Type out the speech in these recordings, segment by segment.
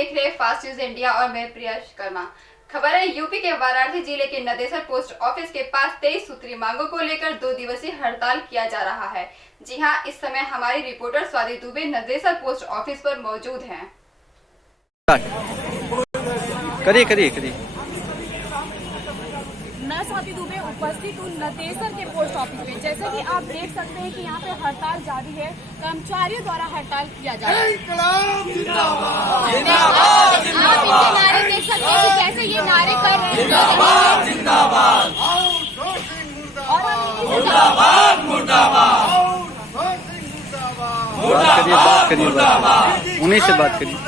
देख रहे fast news India और मैं प्रिया शर्मा। खबर है यूपी के वाराणसी जिले के नदेसर पोस्ट ऑफिस के पास 23 सूत्री मांगों को लेकर 2 दिवसीय हड़ताल किया जा रहा है। जी हां, इस समय हमारी reporter Swati Dubey Nadesar post office पर मौजूद हैं। करिए। मैं स्वाति दुबे उपस्थित हूँ नदेसर के पोस्ट ऑफिस में। जैसे कि आप देख सकते हैं कि यहाँ पे हड़ताल जारी है, कर्मचारियों द्वारा हड़ताल किया जा रहा है। आप इनके नारे देख सकते हैं कि कैसे ये नारे कर रहे हैं। और बात करिए उन्हीं से बात करिए।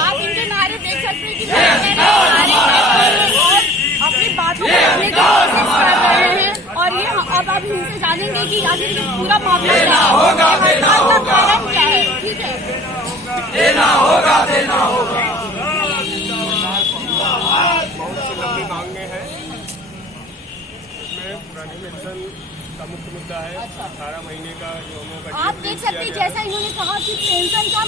आप इनके नारे देख सकते हैं कि नारे और अपनी बातों को रखने की कोशिश कर रहे हैं। और ये अब आप इनसे जानेंगे कि आखिर ये पूरा मामला क्या है। ठीक है, देना होगा। मांगे हैं इसमें पुरानी पेंशन का मुख्य मुद्दा है। 18 महीने का जो हम लोग आप देख सकते हैं जैसा इन्होंने कहा कि पेंशन का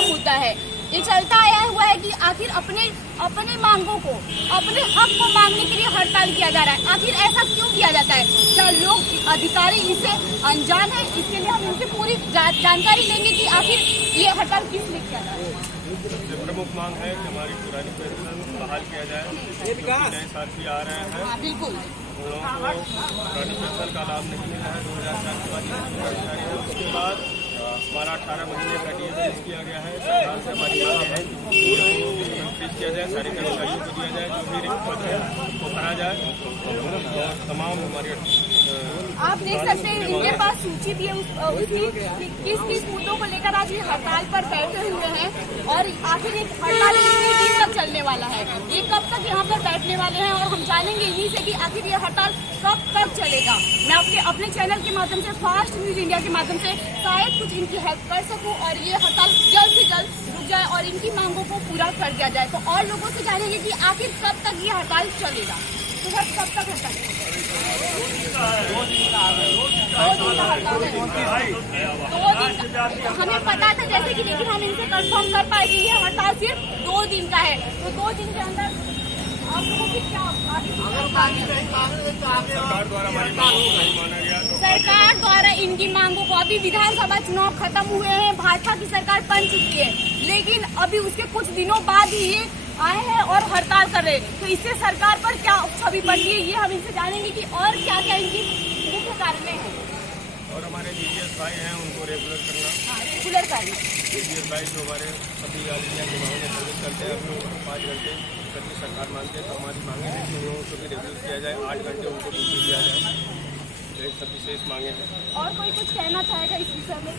मुद्दा है। ये चलता आया हुआ है कि आखिर अपने मांगों को, अपने हक को मांगने के लिए हड़ताल किया जा रहा है। आखिर ऐसा क्यों किया जाता है? क्या लोग अधिकारी इससे अनजान है? इसके लिए हम इनसे पूरी जानकारी लेंगे कि आखिर ये हड़ताल किस लिए किया जा रहा है। सबसे प्रमुख मांग है कि हमारी पुरानी पेंशन बहाल किया जाए। नए साथी आ रहे हैं, बिल्कुल उन लोगों को पुरानी पेंशन का लाभ नहीं मिला है। 2004 के बाद कर्मचारी है, उसके बाद हमारा 18 महीने का डीए किया गया है। सरकार से हमारी मांग है कि किया जाए, सारे कर्मचारियों को दिया जाए, जो भी रिक्त पद है उसको भरा जाए और तमाम हमारे आप देख सकते हैं इनके पास सूची भी है उसकी किस मुद्दों को लेकर आज ये हड़ताल पर बैठे हुए हैं। और आखिर ये हड़ताल कितने दिन तक चलने वाला है, ये कब तक यहाँ पर बैठने वाले हैं, और हम जानेंगे इन्हीं से कि आखिर ये हड़ताल कब तक चलेगा। मैं अपने चैनल के माध्यम से, फास्ट न्यूज इंडिया के माध्यम से शायद कुछ इनकी हेल्प कर सकूँ और ये हड़ताल जल्द से जल्द रुक जाए और इनकी मांगों को पूरा कर दिया जाए। तो और लोगों से जानेंगे कि आखिर कब तक ये हड़ताल चलेगा। तो सर कब तक हड़ताल चलेगा? 2 दिन का हड़ताल है। 2 दिन हमें पता था, जैसे कि लेकिन हम इनसे कंफर्म कर पाए कि ये हड़ताल सिर्फ 2 दिन का है। तो 2 दिन के अंदर आप लोगों की क्या सरकार द्वारा इनकी मांगों को, अभी विधानसभा चुनाव खत्म हुए हैं, भाजपा की सरकार बन चुकी है, लेकिन अभी उसके कुछ दिनों बाद ही ये आए हैं और हड़ताल कर रहे हैं। तो इससे सरकार पर क्या छवि पड़ रही है, ये हम इनसे जानेंगे कि और क्या क्या इनकी मुख्य कारण है। और हमारे डीजीएस भाई हैं, उनको रेगुलर करना। रेगुलर करना। डीजीएस भाई जो हमारे सभी ऑल इंडिया के मांगे सर्विस करते हैं, अपने 5 घंटे करके सरकार मांगते हैं। तो हमारी मांगे हैं कि उन लोगों को भी रेगुलर किया जाए, 8 घंटे उनको ड्यूटी दिया जाए। एक सब विशेष मांगे हैं। और कोई कुछ कहना चाहेगा इस विषय में?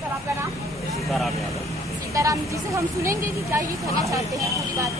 सर आपका नाम? सीताराम जी से हम सुनेंगे कि क्या ये कहना चाहते हैं पूरी बात।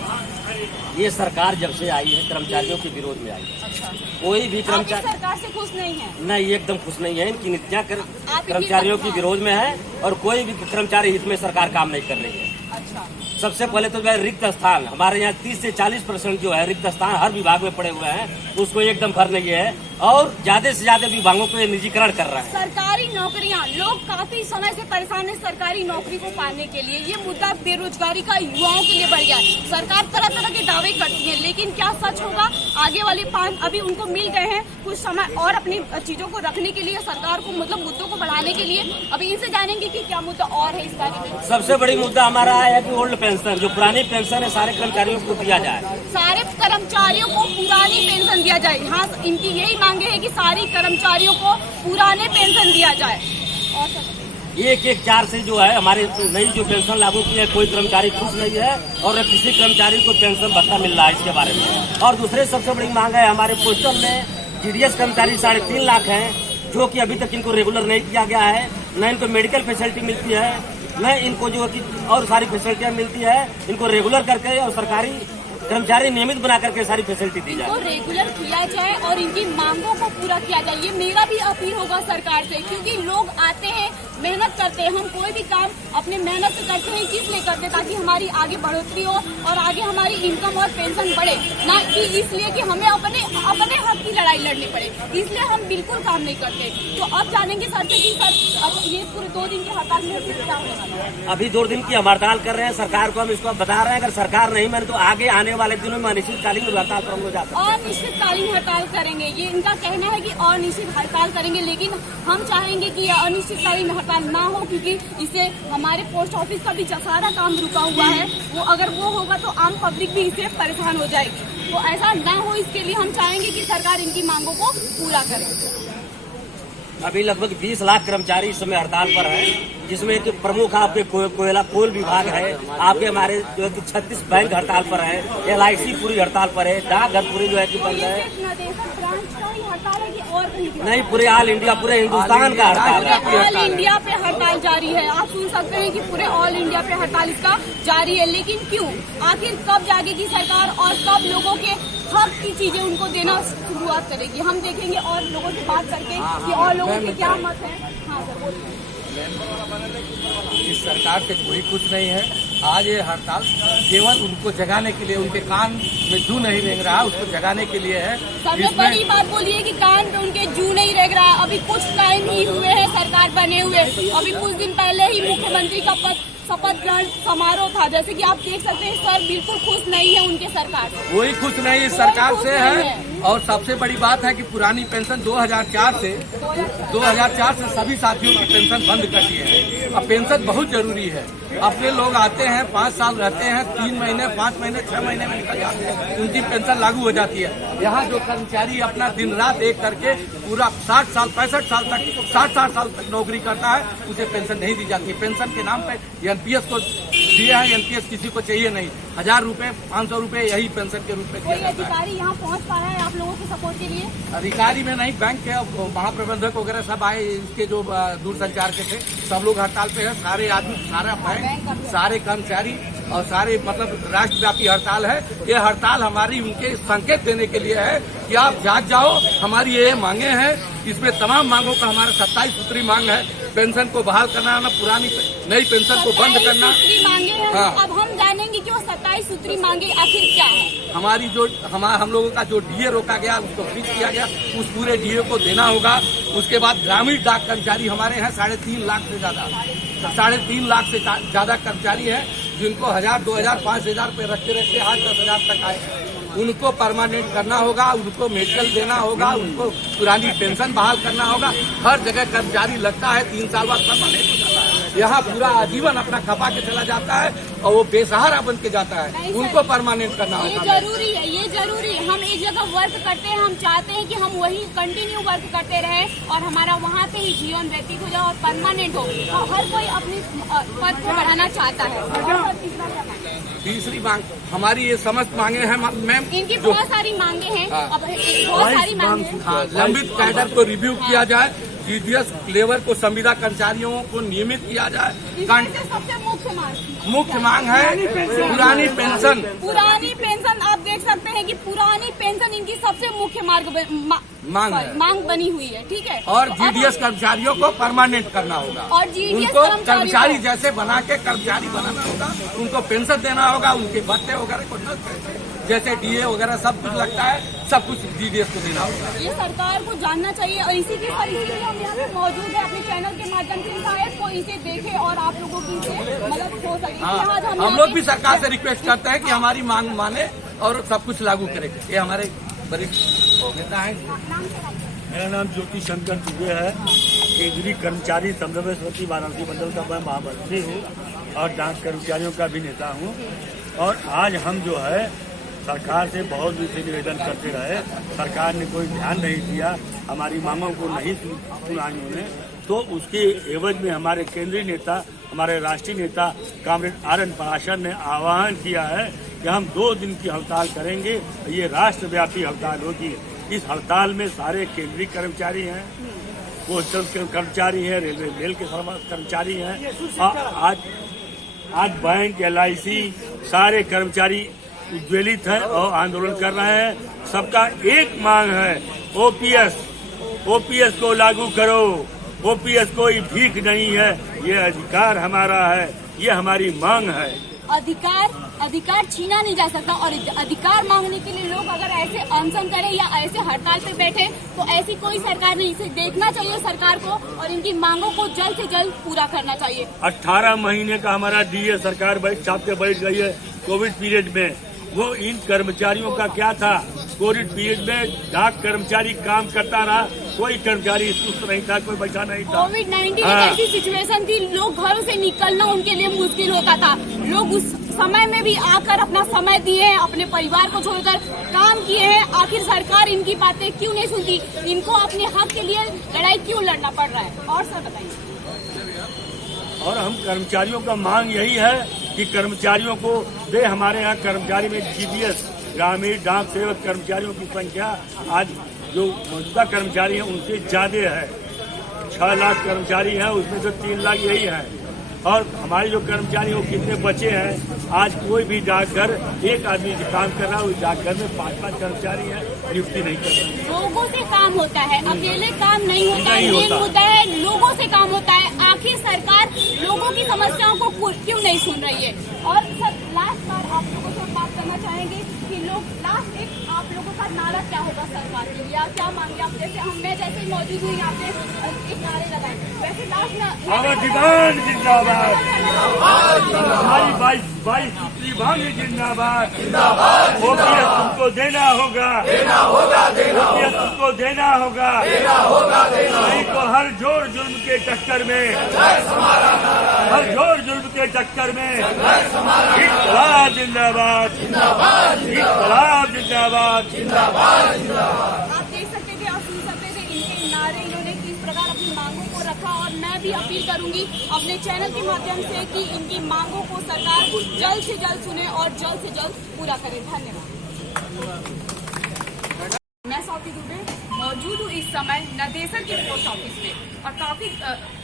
ये सरकार जब से आई है कर्मचारियों के विरोध में आई है। अच्छा, कोई भी कर्मचारी सरकार से खुश नहीं है? नहीं, एकदम खुश नहीं है। इनकी नीतियाँ कर्मचारियों के विरोध में है और कोई भी कर्मचारी हित में सरकार काम नहीं कर रही है। अच्छा, सबसे पहले तो रिक्त स्थान हमारे यहाँ 30 से 40% जो है रिक्त स्थान हर विभाग में पड़े हुए हैं, उसको एकदम भर नहीं है और ज्यादा से ज्यादा विभागों को निजीकरण कर रहा है। सरकारी नौकरियां, लोग काफी समय से परेशान है सरकारी नौकरी को पाने के लिए। ये मुद्दा बेरोजगारी का युवाओं के लिए बढ़ गया है। सरकार तरह तरह के दावे करती है, लेकिन क्या सच होगा? आगे वाले 5 अभी उनको मिल गए हैं कुछ समय और अपनी चीजों को रखने के लिए, सरकार को मतलब मुद्दों को बढ़ाने के लिए। अभी इनसे जानेंगे कि क्या मुद्दा और है इस बारे में। सबसे बड़ी मुद्दा हमारा है कि ओल्ड पेंशन, जो पुरानी पेंशन है, सारे कर्मचारियों को दिया जाए। सारे कर्मचारियों को पुरानी पेंशन दिया जाए। हाँ, इनकी यही मांगे है कि सारी कर्मचारियों को पुराने पेंशन दिया जाए। और 1/4 से जो है हमारे नई जो पेंशन लागू की है, कोई कर्मचारी खुश नहीं है और किसी कर्मचारी को पेंशन भत्ता मिल रहा है इसके बारे में। और दूसरे सबसे बड़ी मांग है, हमारे पोस्टल में जीडीएस कर्मचारी 3.5 लाख हैं, जो कि अभी तक इनको रेगुलर नहीं किया गया है। न इनको मेडिकल फैसिलिटी मिलती है, न इनको जो और सारी फैसिलिटियाँ मिलती है। इनको रेगुलर करके और सरकारी कर्मचारी नियमित बना करके सारी फैसिलिटी दी जाए, इनको रेगुलर किया जाए और इनकी मांगों को पूरा किया जाए। ये मेरा भी अपील होगा सरकार से, क्योंकि लोग आते हैं मेहनत करते हैं, हम कोई भी काम अपने मेहनत से करते हैं, किस लिए करते हैं, ताकि हमारी आगे बढ़ोतरी हो और आगे हमारी इनकम और पेंशन बढ़े, ना कि इसलिए कि हमें अपने हक की लड़ाई लड़नी पड़े। इसलिए हम बिल्कुल काम नहीं करते। तो अब जानेंगे सर से कि सर अब ये पूरे 2 दिन की हड़ताल में फिर क्या होने वाला है। अभी 2 दिन की हम हड़ताल कर रहे हैं, सरकार को हम इसको बता रहे हैं, अगर सरकार नहीं माने तो आगे आने वाले दिनों में अनिश्चितकालीन हड़ताल पर हम लोग जाते हैं। अनिश्चितकालीन हड़ताल करेंगे, ये इनका कहना है कि अनिश्चित हड़ताल करेंगे, लेकिन हम चाहेंगे कि यह अनिश्चितकालीन हड़ताल ना हो, क्योंकि इससे हमारे पोस्ट ऑफिस का भी सारा काम रुका हुआ है। वो अगर वो होगा तो आम पब्लिक भी इससे परेशान हो जाएगी। तो ऐसा ना हो, इसके लिए हम चाहेंगे कि सरकार इनकी मांगों को पूरा करे। अभी लगभग 20 लाख कर्मचारी इस समय हड़ताल पर हैं, जिसमें एक प्रमुख आपके कोयला कोल विभाग है, आपके हमारे जो है कि 36 बैंक हड़ताल पर है, LIC पूरी हड़ताल पर है, डाकघर पूरी जो है कि बंद है। नहीं, पूरे ऑल इंडिया, पूरे हिंदुस्तान का हड़ताल है। ऑल इंडिया पे हड़ताल जारी है। आप सुन सकते हैं कि पूरे ऑल इंडिया पे हड़ताल इसका जारी है। लेकिन क्यों? आखिर कब जागेगी सरकार और कब लोगों के हक की चीजें उनको देना शुरुआत करेगी? हम देखेंगे और लोगों से बात करके कि और लोगों के क्या मत है। हाँ सर, बोलिए। इस सरकार से कोई कुछ नहीं है। आज ये हड़ताल केवल उनको जगाने के लिए, उनके कान में जू नहीं रेंग रहा, उसको जगाने के लिए है। सबसे बड़ी बात बोलिए कि कान पे उनके जू नहीं रेंग रहा। अभी कुछ टाइम ही हुए हैं सरकार बने हुए, अभी कुछ दिन पहले ही मुख्यमंत्री का शपथ ग्रहण समारोह था। जैसे कि आप देख सकते हैं, सर बिल्कुल खुश नहीं है उनके सरकार से। कोई खुश नहीं इस सरकार से है। और सबसे बड़ी बात है कि पुरानी पेंशन 2004 से सभी साथियों की पेंशन बंद कर दी है। अब पेंशन बहुत जरूरी है। अपने लोग आते हैं, 5 साल रहते हैं, 3 महीने, 5 महीने, 6 महीने में निकल जाते हैं, उनकी पेंशन लागू हो जाती है। यहाँ जो कर्मचारी अपना दिन रात एक करके पूरा 60 साल 65 साल तक 60 साल तक नौकरी करता है, उसे पेंशन नहीं दी जाती। पेंशन के नाम पे NPS को दिया है। NPS किसी को चाहिए नहीं। 1000 रुपए, 500 रुपए यही पेंशन के रूप में दिया कोई जाता है। अधिकारी यहाँ पहुँच पा रहा है आप लोगों के सपोर्ट के लिए? अधिकारी में नहीं, बैंक के महाप्रबंधक वगैरह सब आए, इसके जो दूरसंचार के थे सब लोग हड़ताल पे है। सारे आदमी, सारा बैंक, सारे कर्मचारी और सारे मतलब राष्ट्रव्यापी हड़ताल है। ये हड़ताल हमारी उनके संकेत देने के लिए है कि आप जाग जाओ, हमारी ये मांगे हैं। इसमें तमाम मांगों का हमारा 27 सूत्री मांग है। पेंशन को बहाल करना, पुरानी नई पेंशन को बंद करना। मांगे हैं। हाँ। अब हम जानेंगे कि वो 27 सूत्री मांगे आखिर क्या है। हमारी जो हम लोगों का जो DA रोका गया, उसको फिक्स किया गया, उस पूरे DA को देना होगा। उसके बाद ग्रामीण डाक कर्मचारी हमारे हैं 3.5 लाख से ज्यादा, 3.5 लाख से ज्यादा कर्मचारी हैं, जिनको 1000, 2000, 5000 रुपये रखते रखते आज 10,000 तक आए। उनको परमानेंट करना होगा, उनको मेडिकल देना होगा, उनको पुरानी पेंशन बहाल करना होगा। हर जगह कर्मचारी लगता है, 3 साल बाद परमानेंट हो जाता है। यहाँ पूरा आजीवन अपना खपा के चला जाता है और वो बेसहारा बन के जाता है। उनको परमानेंट करना ये होगा। जरूरी है, ये जरूरी है। हम एक जगह वर्क करते हैं, हम चाहते हैं कि हम वही कंटिन्यू वर्क करते रहें और हमारा वहाँ पे ही जीवन व्यतीत हो जाए और परमानेंट हो। और हर कोई अपनी पद को बढ़ाना चाहता है। और तीसरी मांग हमारी ये समस्त मांगे हैं मैम। इनकी बहुत सारी मांगे हैं। हाँ। अब बहुत सारी मांगे हैं। लंबित कैडर को रिव्यू किया जाए। GDS लेबर को संविदा कर्मचारियों को नियमित किया जाए। सबसे मुख्य मांग है पुरानी पेंशन। पुरानी पेंशन आप देख सकते हैं कि पुरानी पेंशन इनकी सबसे मुख्य मांग बनी हुई है। ठीक है। और GDS कर्मचारियों को परमानेंट करना होगा। और GDS उनको कर्मचारी जैसे बना के कर्मचारी बनाना होगा। उनको पेंशन देना होगा। उनके भत्ते वगैरह को जैसे DA वगैरह सब कुछ लगता है, सब कुछ GDS को देना होगा। ये सरकार को जानना चाहिए और इसीलिए हम यहाँ पे मौजूद है अपने चैनल के माध्यम से, शायद कोई इसे देखे और आप लोगों की इसे मदद हो सके। हाँ, हम लोग भी सरकार से रिक्वेस्ट करते हैं कि हमारी मांग माने और सब कुछ लागू करे। ये हमारे वरिष्ठ नेता हैं। मेरा नाम ज्योति शंकर दुबे है। केंद्रीय कर्मचारी समन्वय समिति वाराणसी मंडल का मैं महामंत्री हूँ और डाक कर्मचारियों का भी नेता हूँ। और आज हम जो है सरकार से बहुत दिन से निवेदन करते रहे, सरकार ने कोई ध्यान नहीं दिया, हमारी मांगों को नहीं सुना उन्होंने। तो उसके एवज में हमारे केंद्रीय नेता, हमारे राष्ट्रीय नेता कॉमरेड RN पराशर ने आह्वान किया है कि हम 2 दिन की हड़ताल करेंगे। ये राष्ट्रव्यापी हड़ताल होगी। इस हड़ताल में सारे केंद्रीय कर्मचारी हैं, पोस्टल कर्मचारी हैं, रेलवे मेल के कर्मचारी हैं। आज बैंक, LIC सारे कर्मचारी उज्ज्वलित है और आंदोलन कर रहे हैं। सबका एक मांग है, OPS को लागू करो। ओपीएस कोई भीख नहीं है, ये अधिकार हमारा है, ये हमारी मांग है। अधिकार छीना नहीं जा सकता और अधिकार मांगने के लिए लोग अगर ऐसे अनशन करें या ऐसे हड़ताल पे बैठे तो ऐसी कोई सरकार नहीं। इसे देखना चाहिए सरकार को और इनकी मांगों को जल्द से जल्द पूरा करना चाहिए। 18 महीने का हमारा डीए सरकार छाप के बैठ गई है कोविड पीरियड में। वो इन कर्मचारियों का क्या था? कोविड पीरियड में डाक कर्मचारी काम करता रहा, कोई कर्मचारी सुस्त नहीं था, कोई बैठा नहीं था। कोविड-19 एक ऐसी सिचुएशन थी, लोग घरों से निकलना उनके लिए मुश्किल होता था। लोग उस समय में भी आकर अपना समय दिए हैं, अपने परिवार को छोड़कर काम किए हैं। आखिर सरकार इनकी बातें क्यों नहीं सुनती? इनको अपने हक के लिए लड़ाई क्यों लड़ना पड़ रहा है? और सर बताइए। और हम कर्मचारियों का मांग यही है कि कर्मचारियों को दे। हमारे यहाँ कर्मचारी में जीडीएस ग्रामीण डाक सेवक कर्मचारियों की संख्या आज जो मौजूदा कर्मचारी हैं उनसे ज्यादा है। 6 लाख कर्मचारी हैं, उसमें से 3 लाख यही है। और हमारे जो कर्मचारी वो कितने बचे हैं? आज कोई भी डाकघर एक आदमी से काम कर रहा है, उस डाकघर में 5-5 कर्मचारी हैं, नियुक्ति नहीं कर रहे। लोगों से काम होता है, अकेले काम नहीं होता है। मेन मुद्दा है लोगों से काम होता है। आखिर सरकार लोगों की समस्याओं को क्यों नहीं सुन रही है? और सर लास्ट बार आप लोगों से बात करना चाहेंगे कि लोग लास्ट एक आप लोगों का नारा क्या होगा सरकार के लिए? क्या मांगे आप? जैसे मैं जैसे मौजूद हूँ यहाँ पे एक नारे लगाए, वैसे लास्ट में आवाज़ जिंदाबाद, हमारी 22 सूत्री मांग जिंदाबाद। ओपीएस तुमको देना होगा, ओपीएस तुमको देना होगा। नहीं तो हर जोर जुल्म के चक्कर में, हर जोर जुल्म के चक्कर में इनकलाब जिंदाबाद, इनकलाब जिंदाबाद। आप देख सकते थे और सुन सकते थे इनके नारे, इन्होंने किस प्रकार अपनी मांगों को रखा। और मैं भी अपील करूंगी अपने चैनल के माध्यम से कि इनकी मांगों को सरकार जल्द से जल्द सुने और जल्द से जल्द पूरा करे। धन्यवाद। मैं स्वाति दुबे मौजूद हूँ इस समय नदेसर के पोस्ट ऑफिस में और काफी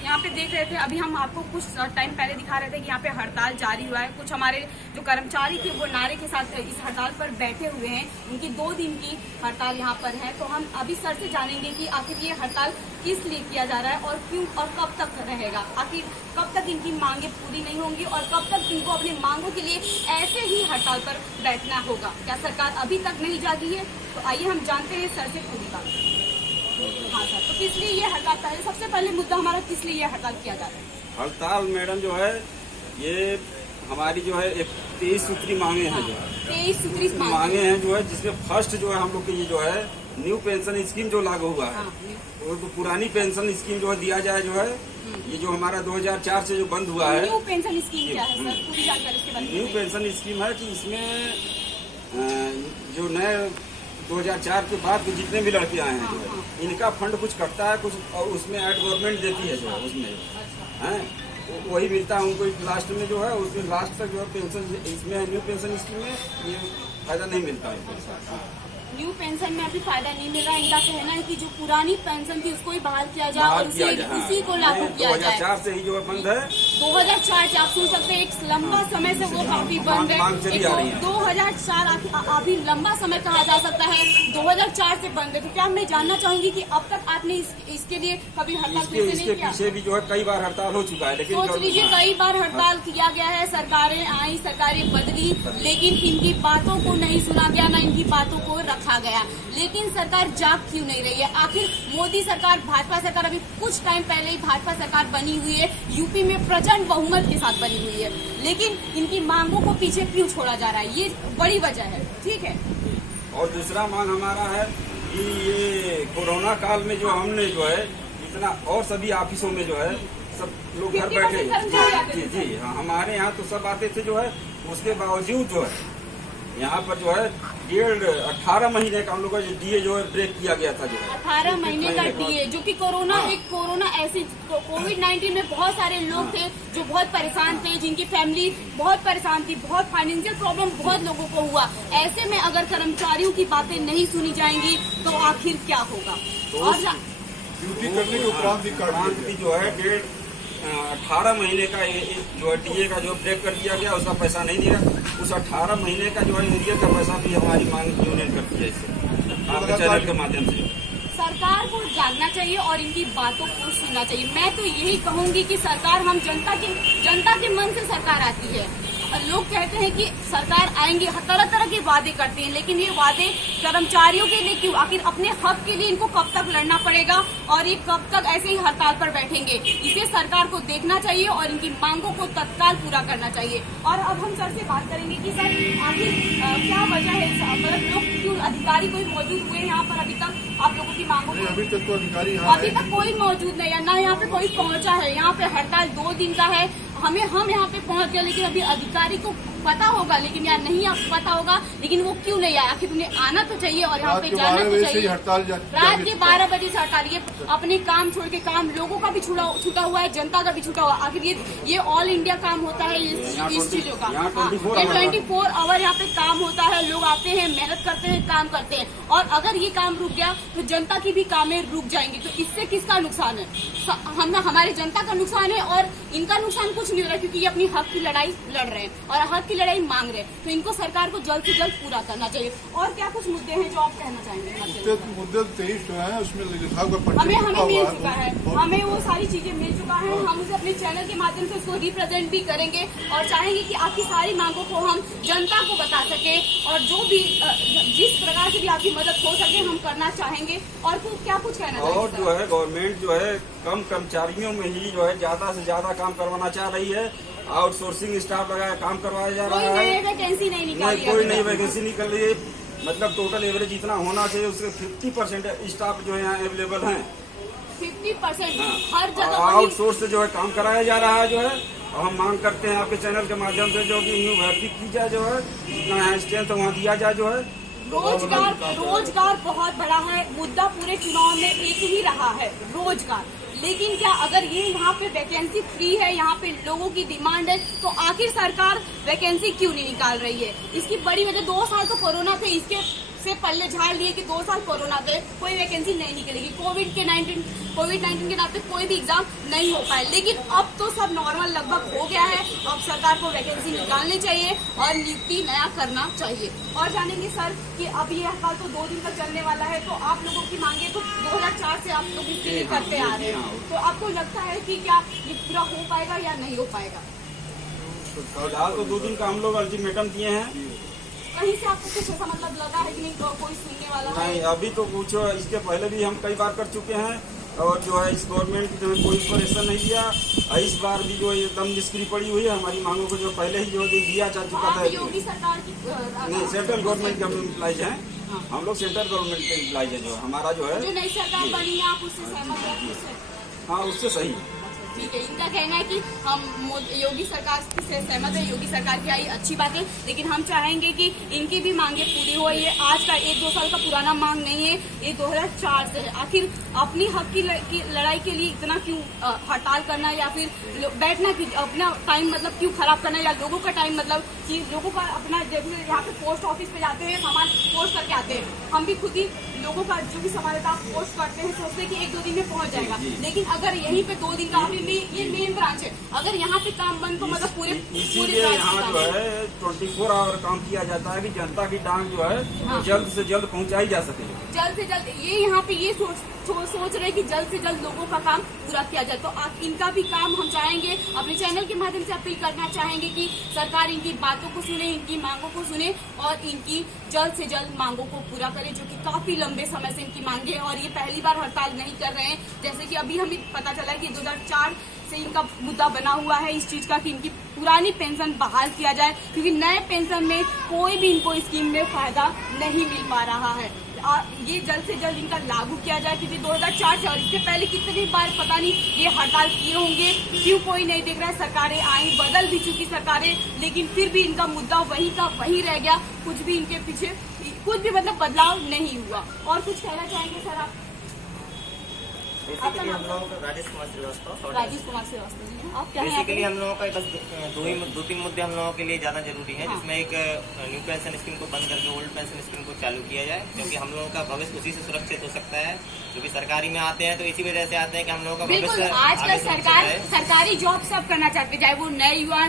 यहाँ पे देख रहे थे। अभी हम आपको कुछ टाइम पहले दिखा रहे थे कि यहाँ पे हड़ताल जारी हुआ है। कुछ हमारे जो कर्मचारी थे वो नारे के साथ इस हड़ताल पर बैठे हुए हैं। उनकी 2 दिन की हड़ताल यहाँ पर है। तो हम अभी सर से जानेंगे कि आखिर ये हड़ताल किस लिए किया जा रहा है और क्यों और कब तक रहेगा। आखिर कब तक इनकी मांगे पूरी नहीं होंगी और कब तक इनको अपनी मांगों के लिए ऐसे ही हड़ताल पर बैठना होगा। क्या सरकार अभी तक नहीं जागी है? तो आइए हम जानते हैं सर से पूरी बात। हाँ सर, तो किस लिए ये हड़ताल? पहले सबसे पहले मुद्दा हमारा किस लिए ये हड़ताल किया जा रहा है? हड़ताल मैडम जो है ये हमारी जो है 23 सूत्री मांगे हैं। जो 23 सूत्री मांगे हैं जो है, जिसमें फर्स्ट जो है हम लोग की ये जो है न्यू पेंशन स्कीम जो लागू हुआ है। और तो पुरानी पेंशन स्कीम जो है दिया जाए जो है, ये जो हमारा 2004 से जो बंद हुआ है। न्यू पेंशन स्कीम क्या है सर? पूरी जानकारी इसके बारे में। न्यू पेंशन स्कीम है कि इसमें जो नए 2004 के बाद के जितने भी लड़के आए हैं जो है इनका फंड कुछ कटता है, कुछ और उसमें एड गवर्नमेंट देती है जो है उसमें है वही मिलता है उनको लास्ट में जो है। उसमें लास्ट तक जो है पेंशन इसमें न्यू पेंशन स्कीम में ये फायदा नहीं मिलता है। न्यू पेंशन में अभी फायदा नहीं मिल रहा है। इनका कहना है कि जो पुरानी पेंशन थी उसको ही बहाल किया जाए और उसी को लागू किया जाए। 2004 से ही जो बंद है। 2004 से आप सुन सकते हैं एक लंबा समय से वो काफी बंद है। 2004 अभी लंबा समय कहा जा सकता है। 2004 से बंद है। तो क्या मैं जानना चाहूंगी कि अब तक आपने इसके लिए कभी हड़ताल नहीं किया? पीछे भी जो है कई बार हड़ताल हो चुका है, लेकिन सोच लीजिए कई बार हड़ताल किया गया है। सरकारें आई, सरकारें बदली, लेकिन इनकी बातों को नहीं सुना गया, न इनकी बातों को रखा गया। लेकिन सरकार जाग क्यों नहीं रही है? आखिर मोदी सरकार, भाजपा सरकार अभी कुछ टाइम पहले ही भाजपा सरकार बनी हुई है, यूपी में प्रचंड बहुमत के साथ बनी हुई है, लेकिन इनकी मांगों को पीछे क्यों छोड़ा जा रहा है? ये बड़ी वजह है। ठीक है। और दूसरा मांग हमारा है कि ये कोरोना काल में जो हमने जो है इतना और सभी ऑफिसों में जो है सब लोग घर बैठे जी हाँ, हमारे यहाँ तो सब आते थे जो है, उसके बावजूद जो है यहाँ पर जो है 18 महीने का हम लोग का जो डीए जो है ब्रेक किया गया था। जो 18 महीने का डीए जो कि कोरोना ऐसी कोविड-19 में बहुत सारे लोग थे जो बहुत परेशान थे, जिनकी फैमिली बहुत परेशान थी, बहुत फाइनेंशियल प्रॉब्लम बहुत लोगों को हुआ। ऐसे में अगर कर्मचारियों की बातें नहीं सुनी जाएंगी तो आखिर क्या होगा? तो और ड्यूटी करने के उपरांत भी जो है 18 महीने का जो है डीए का जो ब्रेक कर दिया गया, उसका पैसा नहीं दिया। उस 18 महीने का जो है एरिया का पैसा भी हमारी मांग यूनियन करती है इससे आपके चैनल के माध्यम से। सरकार को जागना चाहिए और इनकी बातों को सुनना चाहिए। मैं तो यही कहूंगी कि सरकार, हम जनता के मन से सरकार आती है। और लोग कहते हैं कि सरकार आएंगे, तरह तरह के वादे करते हैं, लेकिन ये वादे कर्मचारियों के लिए क्यों? आखिर अपने हक के लिए इनको कब तक लड़ना पड़ेगा और ये कब तक ऐसे ही हड़ताल पर बैठेंगे? इसे सरकार को देखना चाहिए और इनकी मांगों को तत्काल पूरा करना चाहिए। और अब हम सर से बात करेंगे कि सर आखिर क्या वजह है, मतलब लोग क्यों, अधिकारी कोई मौजूद हुए यहाँ पर अभी तक आप लोगों की मांगों को? अभी तक तो अधिकारी अभी तक कोई मौजूद नहीं है, ना यहाँ पे कोई पहुंचा है। यहाँ पे हड़ताल 2 दिन का है, हम यहाँ पे पहुंच गए, लेकिन अभी अधिकारी को पता होगा, लेकिन यार नहीं आपको पता होगा, लेकिन वो क्यों नहीं आया? आखिर उन्हें आना तो चाहिए और यहाँ पे जाना तो चाहिए। रात के 12 बजे से हड़ताल, ये अपने काम छोड़ के काम, लोगों का भी छूटा हुआ है, जनता का भी छूटा हुआ। आखिर ये ऑल इंडिया काम होता है इस चीजों का। ये 24 आवर यहाँ पे काम होता है, लोग आते हैं, मेहनत करते हैं, काम करते हैं, और अगर ये काम रुक गया तो जनता की भी कामें रुक जाएंगी। तो इससे किसका नुकसान है? हमारी जनता का नुकसान है और इनका नुकसान कुछ नहीं हो रहा, क्योंकि ये अपनी हक की लड़ाई लड़ रहे हैं और हक की लड़ाई मांग रहे हैं। तो इनको सरकार को जल्द से जल्द पूरा करना चाहिए। और क्या कुछ मुद्दे हैं जो आप कहना चाहेंगे? मुद्दे 23 है, उसमें लिखा हुआ हमें मिल चुका है, हमें वो सारी चीजें मिल चुका है। हम उसे अपने चैनल के माध्यम से उसको रिप्रेजेंट भी करेंगे और चाहेंगे कि आपकी सारी मांगों को हम जनता को बता सके और जो भी जिस प्रकार से भी आपकी मदद हो सके हम करना चाहेंगे। और क्या कुछ कहना चाहिए? और जो है गवर्नमेंट जो है कम कर्मचारियों में ही जो है ज्यादा से ज्यादा काम करवाना चाह रही है। आउटसोर्सिंग स्टाफ लगाया काम करवाया जा रहा है, कोई वैकेंसी नहीं निकाली, कोई नई वैकेंसी निकल रही है। मतलब टोटल एवरेज जितना होना चाहिए उसके 50% स्टाफ जो है यहाँ अवेलेबल है। 50% हर जगह आउटसोर्स से जो है काम कराया जा रहा है जो है। और हम मांग करते हैं आपके चैनल के माध्यम से जो कि न्यू भर्ती की जाए, जो है जितना है स्ट्रेंथ वहाँ दिया जाए जो है। रोजगार बहुत बड़ा है मुद्दा, पूरे चुनाव में एक ही रहा है रोजगार। लेकिन क्या अगर ये यहाँ पे वैकेंसी फ्री है, यहाँ पे लोगों की डिमांड है, तो आखिर सरकार वैकेंसी क्यों नहीं निकाल रही है? इसकी बड़ी वजह 2 साल तो कोरोना थे, इसके से पल्ले झाड़ लिए कि 2 साल कोरोना थे, कोई वैकेंसी नहीं निकलेगी। कोविड-19 के नाते कोई भी एग्जाम नहीं हो पाए। लेकिन अब तो सब नॉर्मल लगभग हो गया है। अब सरकार को वैकेंसी निकालनी चाहिए और नियुक्ति नया करना चाहिए। और जानेंगे सर कि अब ये हड़ताल तो 2 दिन तक चलने वाला है, तो आप लोगों की मांगे तो 2004 से आप लोग इसके लिए करते आ रहे हैं, तो आपको लगता है कि क्या ये पूरा हो पाएगा या नहीं हो पाएगा? फिलहाल तो 2 दिन का हम लोग अल्टीमेटम दिए हैं। कहीं से आपको कुछ ऐसा मतलब लगा है कि नहीं कोई सुनने वाला है? नहीं, अभी तो कुछ इसके पहले भी हम कई बार कर चुके हैं और जो है इस गवर्नमेंट की जो है कोई इंस्पिरेशन नहीं दिया। इस बार भी जो है एकदम निष्क्रिय पड़ी हुई है। हमारी मांगों को जो पहले ही जो दिया जा चुका था। योगी सरकार की नहीं, सेंट्रल गवर्नमेंट के हम एम्प्लॉइज हैं। हम लोग सेंट्रल गवर्नमेंट के एम्प्लॉइज है। जो हमारा जो है जो नई सरकार बनी है, आप उससे सहमत हैं? हाँ, उससे सही। ठीक है, इनका कहना है कि हम योगी सरकार से सहमत है, योगी सरकार की आई अच्छी बात है, लेकिन हम चाहेंगे कि इनकी भी मांगे पूरी हो। ये आज का 1-2 साल का पुराना मांग नहीं है, ये 2004 से है। आखिर अपनी हक की लड़ाई के लिए इतना क्यों हड़ताल करना, या फिर बैठना, अपना टाइम मतलब क्यों खराब करना, या लोगों का टाइम मतलब कि लोगों का अपना, जैसे यहाँ पे पोस्ट ऑफिस पे जाते हैं, सामान पोस्ट करके आते हैं, हम भी खुद ही लोगों का जो भी सामान होता है पोस्ट करते हैं, सोचते हैं कि 1-2 दिन में पहुंच जाएगा। लेकिन अगर यहीं पे 2 दिन का, ये मेन ब्रांच है, अगर यहाँ पे काम बंद तो मतलब पूरे यहाँ जो है 24 आवर काम किया जाता है कि जनता की टांग जो है जल्द से जल्द पहुँचाई जा सके। जल्द से जल्द ये यहाँ पे ये सोच रहे कि जल्द से जल्द लोगों का काम पूरा किया जाए। तो आप इनका भी काम हम चाहेंगे, अपने चैनल के माध्यम से अपील करना चाहेंगे कि सरकार इनकी बातों को सुने, इनकी मांगों को सुने और इनकी जल्द से जल्द मांगों को पूरा करे, जो कि काफी लंबे समय से इनकी मांगे है। और ये पहली बार हड़ताल नहीं कर रहे हैं, जैसे कि अभी हमें पता चला है कि 2004 से इनका मुद्दा बना हुआ है इस चीज का कि इनकी पुरानी पेंशन बहाल किया जाए, क्योंकि नए पेंशन में कोई भी इनको स्कीम में फायदा नहीं मिल पा रहा है। ये जल्द से जल्द इनका लागू किया जाए, क्योंकि 2004 से और इससे पहले कितनी बार पता नहीं ये हड़ताल किए होंगे, क्यों कोई नहीं देख रहा है। सरकारें आई, बदल भी चुकी सरकारें, लेकिन फिर भी इनका मुद्दा वही का वही रह गया, कुछ भी इनके पीछे कुछ भी मतलब बदलाव नहीं हुआ। और कुछ कहना चाहेंगे सर आप? बेसिकली हम लोगों का राजेश कुमार श्रीवास्तव, आप क्या बेसिकली हम लोगों का बस 2-3 मुद्दे हम लोगों के लिए ज्यादा जरूरी है, जिसमें एक न्यू पेंशन स्कीम को बंद करके ओल्ड पेंशन स्कीम को चालू किया जाए, क्योंकि हम लोगों का भविष्य उसी से सुरक्षित हो सकता है। क्योंकि सरकारी में आते हैं तो इसी वजह से आते हैं कि हम लोगों का भविष्य आजकल सरकारी जॉब सब करना चाहते हैं, चाहे वो नए युवा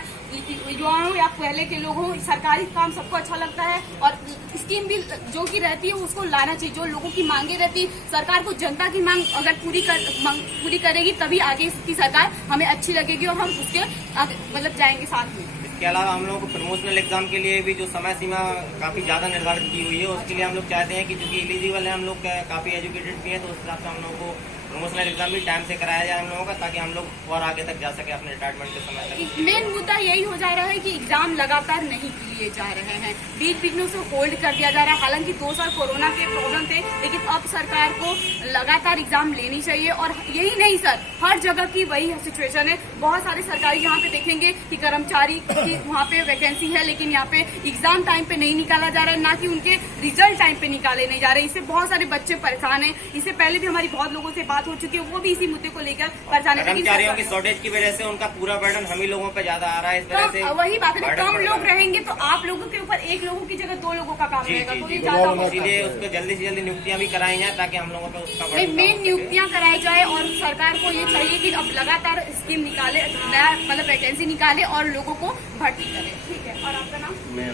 युवाओं या पहले के लोग हों, सरकारी काम सबको अच्छा लगता है और स्कीम भी जो की रहती है उसको लाना चाहिए। जो लोगों की मांगे रहती, सरकार को जनता की मांग अगर पूरी करेगी तभी आगे इसकी सरकार हमें अच्छी लगेगी और हम उसके मतलब जाएंगे साथ में। इसके अलावा हम लोगों को प्रमोशनल एग्जाम के लिए भी जो समय सीमा काफी ज्यादा निर्धारित की हुई है, उसके लिए हम लोग चाहते हैं कि चूंकि एलिजिबल है, हम लोग काफी एजुकेटेड भी है, तो उस हिसाब से हम लोगों को प्रमोशनल एग्जाम भी टाइम से कराया जाए हम लोगों का, ताकि हम लोग और आगे तक जा सके अपने रिटायरमेंट के समय तक। मेन मुद्दा यही हो जा रहा है कि एग्जाम लगातार नहीं लिए जा रहे हैं, बीच में उसे होल्ड कर दिया जा रहा है। हालांकि 2 साल कोरोना के प्रॉब्लम थे, लेकिन अब सरकार को लगातार एग्जाम लेनी चाहिए। और यही नहीं सर, हर जगह की वही सिचुएशन है। बहुत सारे सरकारी यहाँ पे देखेंगे कि कर्मचारी की वहाँ पे वैकेंसी है, लेकिन यहाँ पे एग्जाम टाइम पे नहीं निकाला जा रहा है, ना कि उनके रिजल्ट टाइम पे निकाले नहीं जा रहे। इससे बहुत सारे बच्चे परेशान हैं। इससे पहले भी हमारी बहुत लोगों से बात हो चुकी है, वो भी इसी मुद्दे को लेकर परेशान है। कर्मचारियों की शॉर्टेज की वजह से उनका पूरा बर्डन हम ही लोगों पे ज्यादा आ रहा है, इस वजह से वही बात है, कम लोग रहेंगे तो आप लोगों के ऊपर 1 लोगों की जगह 2 लोगों का काम रहेगा, तो ये ज्यादा होगा। इसीलिए उसको जल्दी से जल्दी नियुक्तियां भी कराई जाए ताकि हम लोगों पे उसका मेन नियुक्तियां कराई जाए। और सरकार को ये चाहिए कि अब लगातार स्कीम निकाले, नया मतलब वैकेंसी निकाले और लोगों को भर्ती करे। ठीक है, और आपका नाम? मैं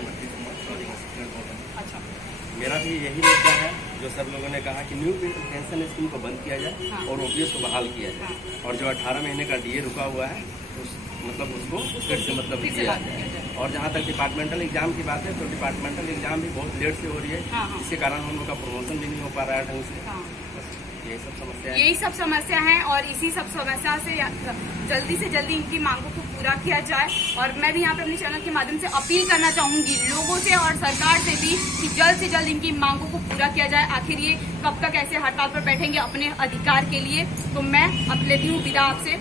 अच्छा, मेरा भी यही मुद्दा है जो सब लोगों ने कहा कि न्यू पेंशन स्कीम को बंद किया जाए और ओपीएस को बहाल किया जाए, और जो 18 महीने का डीए रुका हुआ है मतलब उसको फिर से मतलब किया जाए। और जहाँ तक डिपार्टमेंटल एग्जाम की बात है, तो डिपार्टमेंटल एग्जाम भी बहुत लेट से हो रही है, जिसके कारण हम लोग का प्रमोशन भी नहीं हो पा रहा है ढंग से। यही सब समस्या है और इसी सब समस्या से जल्दी से जल्दी इनकी मांगों को पूरा किया जाए। और मैं भी यहाँ पे अपने चैनल के माध्यम से अपील करना चाहूंगी लोगों से और सरकार से भी कि जल्द से जल्द इनकी मांगों को पूरा किया जाए। आखिर ये कब तक ऐसे हड़ताल पर बैठेंगे अपने अधिकार के लिए। तो मैं अब लेती हूँ विदा आपसे।